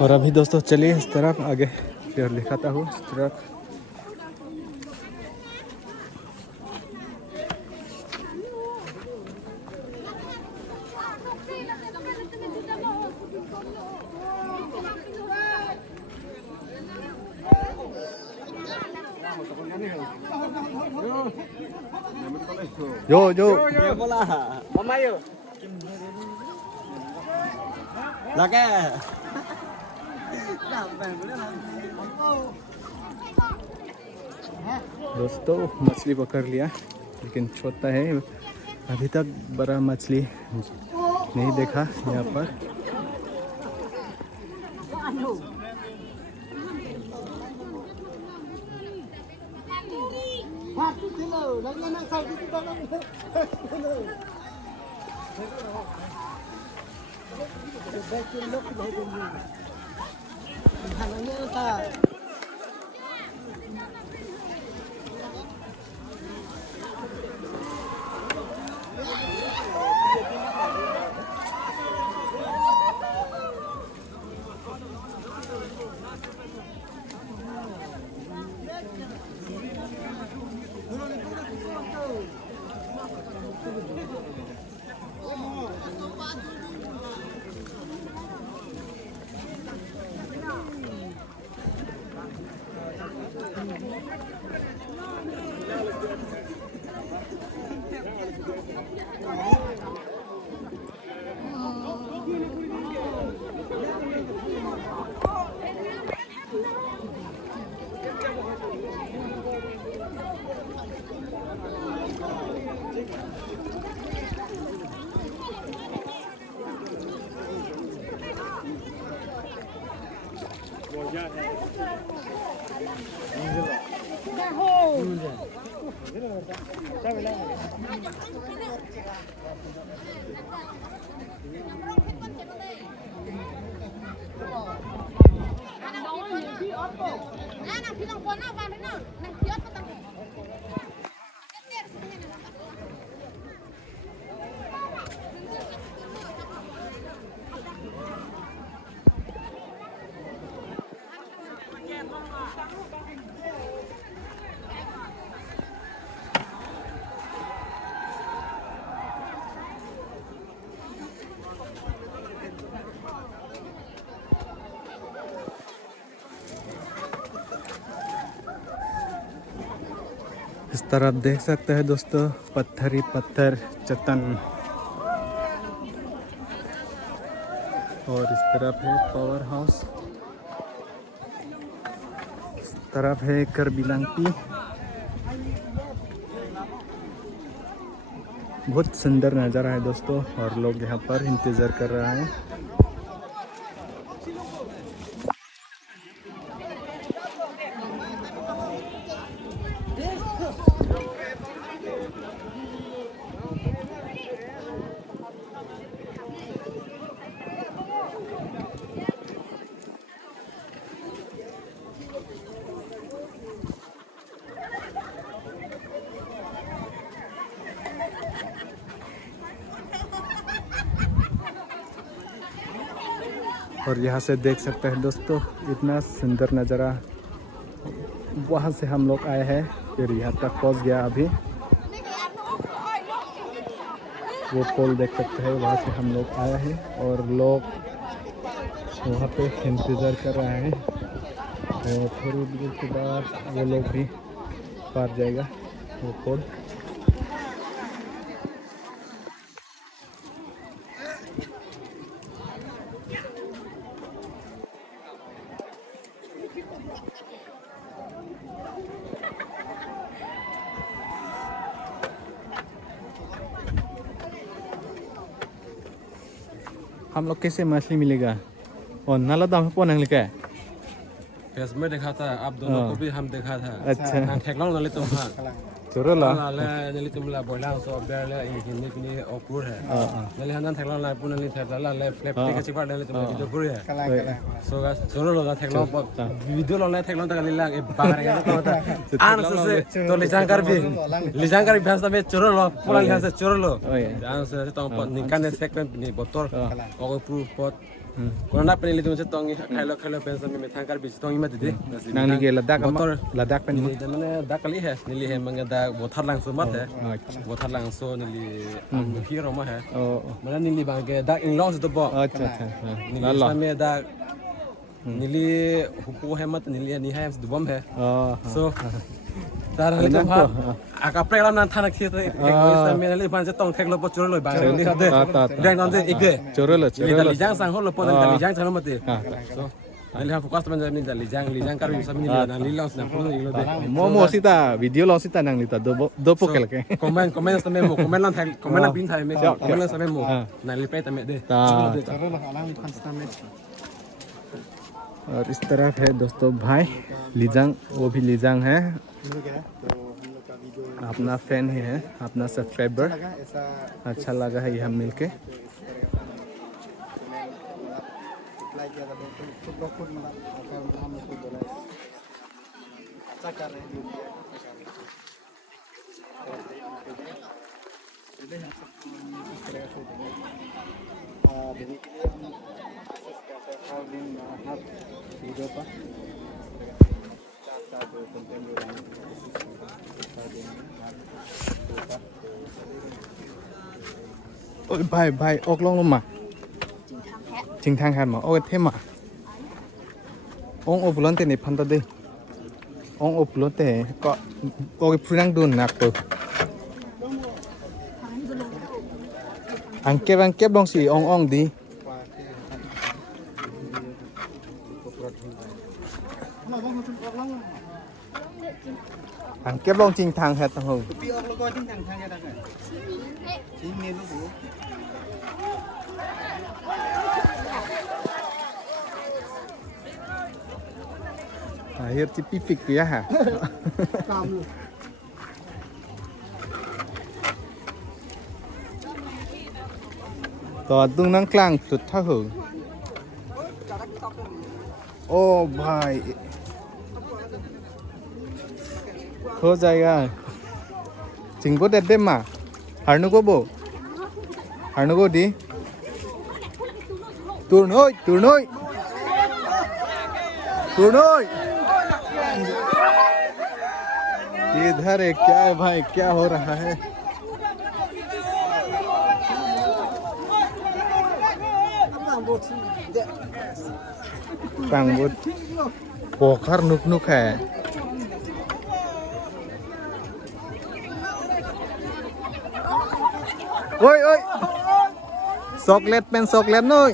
और अभी दोस्तों चलिए इस तरफ आगे फिर दिखाता हूँ इस तरफ। Yo yo. Bola. Mama yo. Lagi. दोस्तों मछली पकड़ लिया लेकिन छोटा है, अभी तक बड़ा मछली नहीं देखा यहाँ पर। इस तरफ देख सकते हैं दोस्तों, पत्थर ही पत्थर, चट्टान। और इस तरफ है पावर हाउस, इस तरफ है करबिलांगी। बहुत सुंदर नज़ारा है दोस्तों, और लोग यहाँ पर इंतज़ार कर रहा है। और यहाँ से देख सकते हैं दोस्तों, इतना सुंदर नज़ारा। वहाँ से हम लोग आए हैं, फिर यहाँ तक पहुँच गया। अभी वो पोल देख सकते हैं, वहाँ से हम लोग आए हैं और लोग वहाँ पे इंतज़ार कर रहे हैं। और थोड़ी देर के बाद वो लोग भी पार जाएगा वो पोल। हम लोग कैसे मछली मिलेगा? और नाला दाम कौन है लिखा है? फेस में देखा था, आप दोनों को भी हम देखा था। अच्छा ठेकलाओ नली तुम चुरोला नली तुम ला बोला सो बेले हिंदी पिनी अकुर है नली हनन ठेकलाओ ला पुन नली ठेकला ला फ्लैप टिक चिपा नली तुम वीडियो पुर है सो गाइस चुरोलो ला ठेकलाओ वीडियो ला ठेकलाओ तक लीला ए बाहर गया तो आन से तो लिजांकर भी भाषा में चुरोलो पुला लिहा से चुरोलो जान से तो निकाने सेकंड नि बतोर और पुर पत Kalau nak penilai tu macam tongi, kalau pensar ni metang kar bis tongi mati deh. Nang ni ke Ladakh pen Nili mana dak kali है, nili है मंगे dak bothar langsung mat है, bothar langsung nili mukhi roma है. Mana nili bangke dak inglong tu bo. अच्छा Nili sama dak nili hupu है मत nili ni है dubam है. So Cara itu mah, agak prelam nanti nak sih tu, sama nili bangsa tong tek lopo curul loy bang, nili kade, dan nanti ikde, curul lijang sang hol lopo dan lijang sana mati. So, nili ham fokus teman jadi lijang kari sama nili dan nili langsung nak pun nili deh. Mau sita video langsung sita nang lita dopo kelke. Komen sama mo, komen lang pin thai me, komen lang sama mo, nili pe tame deh. और इस तरफ है दोस्तों भाई लीजांग, वो भी लीजांग है, अपना फैन ही है, अपना सब्सक्राइबर। अच्छा लगा है यहाँ मिलके। Ôi bài ốc long luôn mà chính thang hạt mà ôi thế mà ông ốp lớn thế này phân tao đi ông ốp lớn thế có cái phụ năng đun nạc rồi anh kép đông xì ông đi anh kép đông chính thang hạt thằng hùng akhir tipik ya ha. तो तुम नंग Klang सुध था हो ओ भाई हो जाएगा चिंगो दे दे मा हारनु को दी तुरनोई इधर है क्या है भाई, क्या हो रहा है? Pangbut pokar nuk है oi coklat pen coklat noi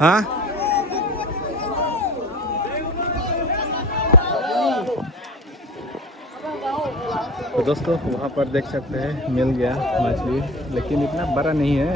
हाँ तो दोस्तों वहाँ पर देख सकते हैं मिल गया मछली, लेकिन इतना बड़ा नहीं है।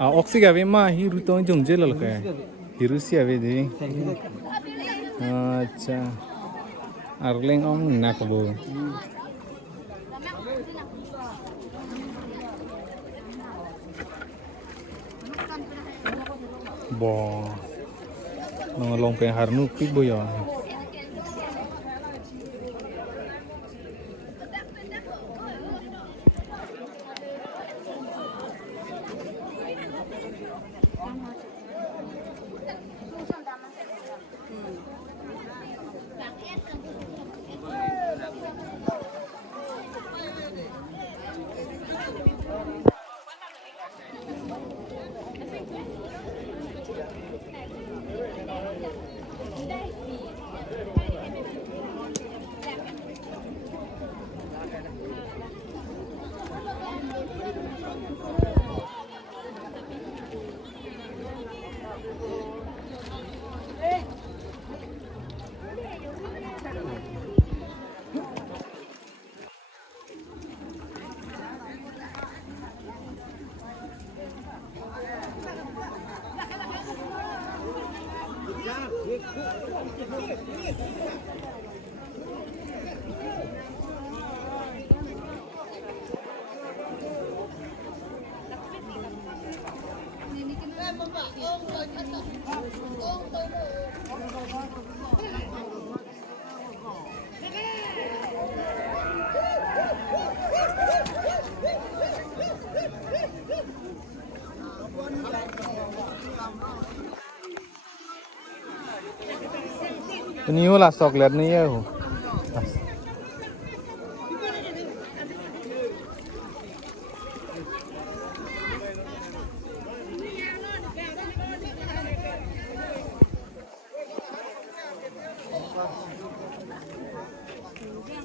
ऑक्सीगा वे माँ ही रुतो जुम जेल का है हिरुसिया वे जी अच्छा अरलेंग ओम नाकबो बो नong long pe harnu pik boyo Ini lah coklat nih ya.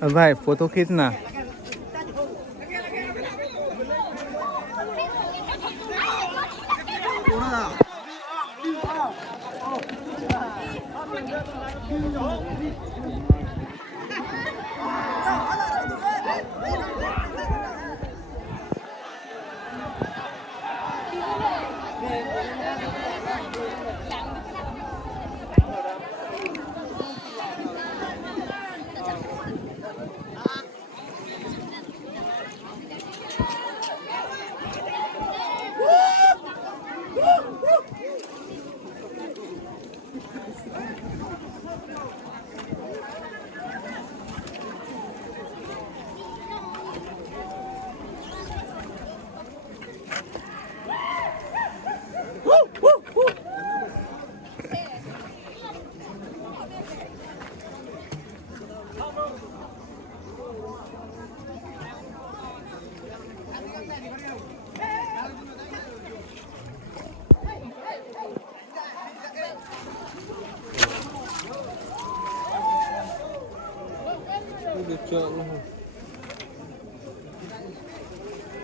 भाई फोटो खींचना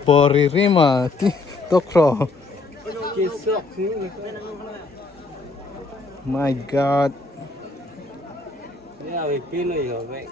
Poririma tokro. My God. Yeah, we feel it, right?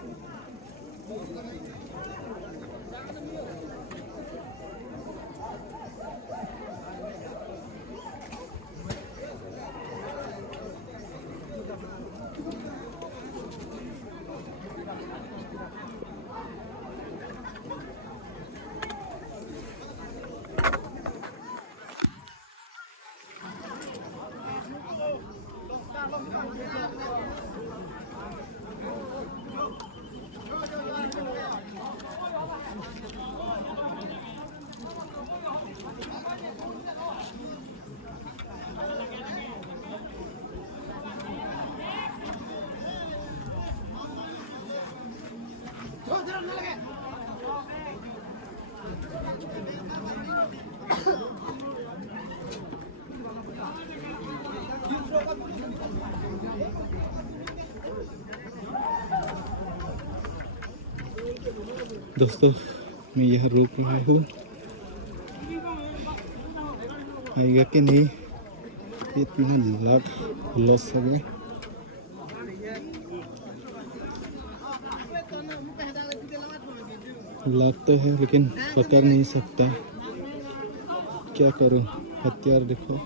दोस्तों मैं यहाँ रुक रहा हूँ, आएगा कि नहीं, इतना लाख लॉस हो गया। लाख तो है लेकिन पकड़ नहीं सकता, क्या करूँ। हथियार देखो,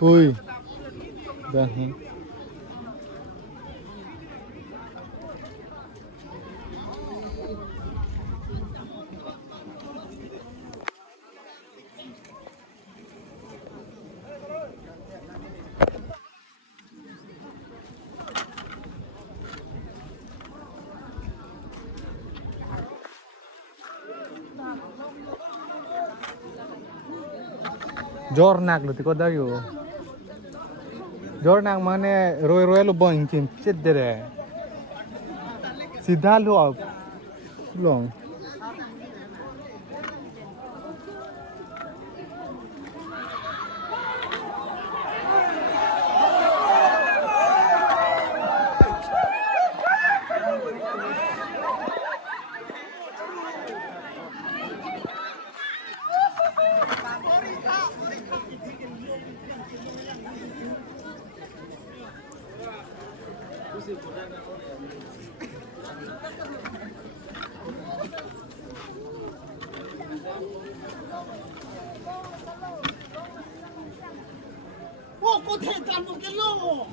ui, dah. Jornak lo tiko dayo. Jornak mane roy lo boing chim chit dere. Sidha lo ab long. có thể toàn một cái lô.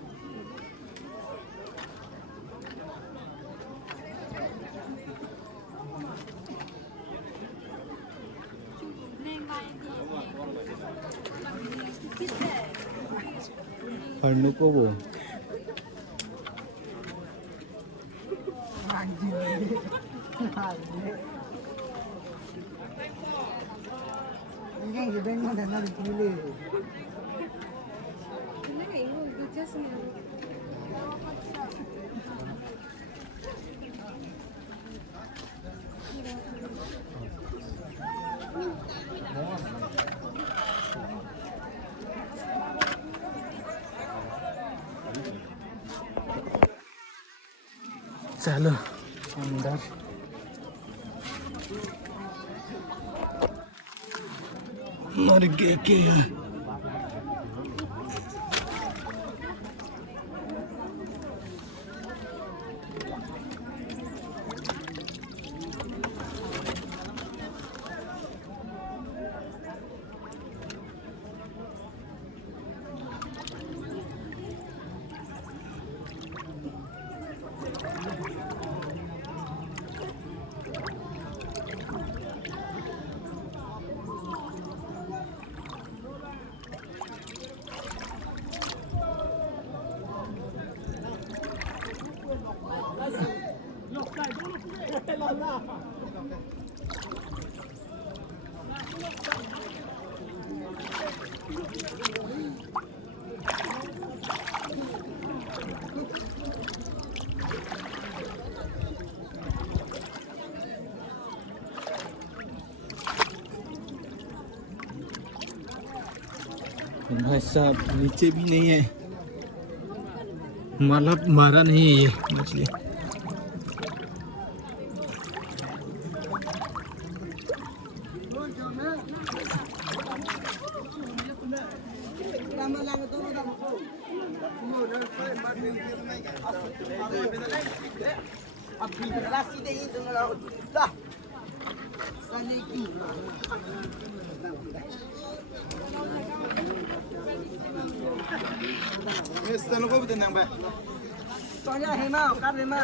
Hanu ko bo. 이게 이벤트 된다 느낌이. चलो अंदर मर गए क्या भाई साहब नीचे भी नहीं है, मतलब मारा नहीं है ये मछली। Soalnya hema, kan hema.